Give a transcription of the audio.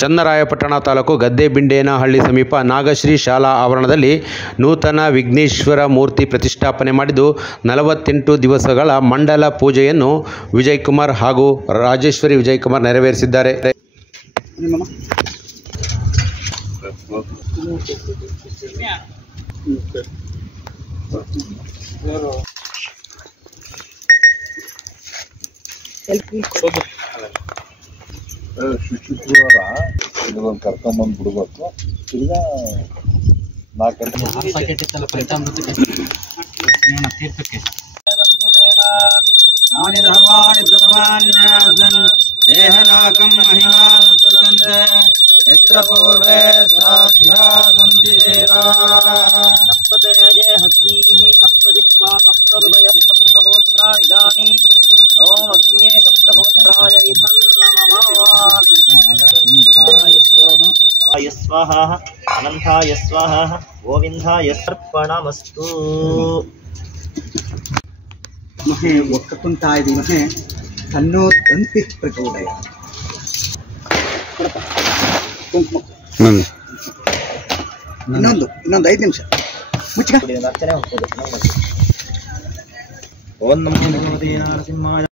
ಚನ್ನರಾಯಪಟ್ಟಣ ತಾಲೂಕು ಗದ್ದೆಬಿಂಡೇನಹಳ್ಳಿ ಸಮೀಪ ನಾಗಶ್ರೀ ಶಾಲಾ ಆವರಣದಲ್ಲಿ ನೂತನ ವಿಘ್ನೇಶ್ವರ ಮೂರ್ತಿ ಪ್ರತಿಷ್ಠಾಪನೆ ಮಾಡಿದ್ದು 48 ದಿವಸಗಳ ಮಂಡಲ ಪೂಜೆಯನ್ನು ವಿಜಯಕುಮಾರ್ ಹಾಗೂ ರಾಜೇಶ್ವರಿ ವಿಜಯಕುಮಾರ್ ನೆರವೇರಿಸಿದ್ದಾರೆ. ಶುಚಿತ್ವರ ಇದೊಂದು ಕರ್ಕೊಂಬಂದು ಬಿಡ್ಬೇಕು. ಈಗ 4 ಗಂಟೆ ओम अग्निये सप्तहोत्राय इदं नमः शिवाय स्वाहा अनंताय स्वाहा गोविंदाय सर्पणमस्तु महे ಒಕ್ಕುಂತಾ ಇದ್ದೀವಿ ತನ್ನೋ ತಂತಿ ಪ್ರಚೋದಯ ಇನ್ನೊಂದು 5 ನಿಮಿಷ ಮುಚ್ಚ ಅರ್ಚನೆ ಹೋಗ್ತದೆ. ಓಂ ನಮೋ ಭಗವತೆ ನರಸಿಂಹಾಯ.